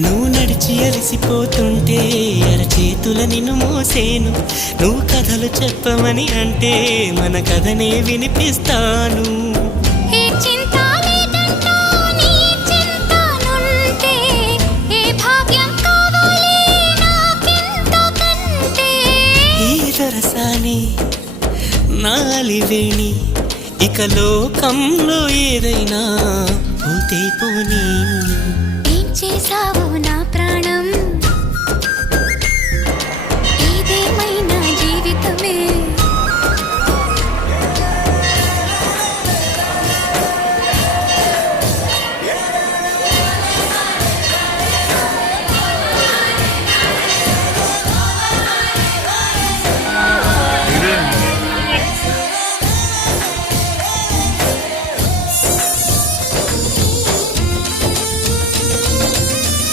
నువ్వు నడిచి అలసిపోతుంటే అరచేతుల నిన్ను మోసేను. నువ్వు కథలు చెప్పమని అంటే మన కథనే వినిపిస్తాను. ఏ చింత లేదంటూ నీ చింతనుంటే ఏ భాగ్యం కావాలి నాకెంతకంటే. ఈ దొరసాని నాలివేణి ఇక లోకంలో ఏదైనా పోతే పోనీ. ఏం చేసావు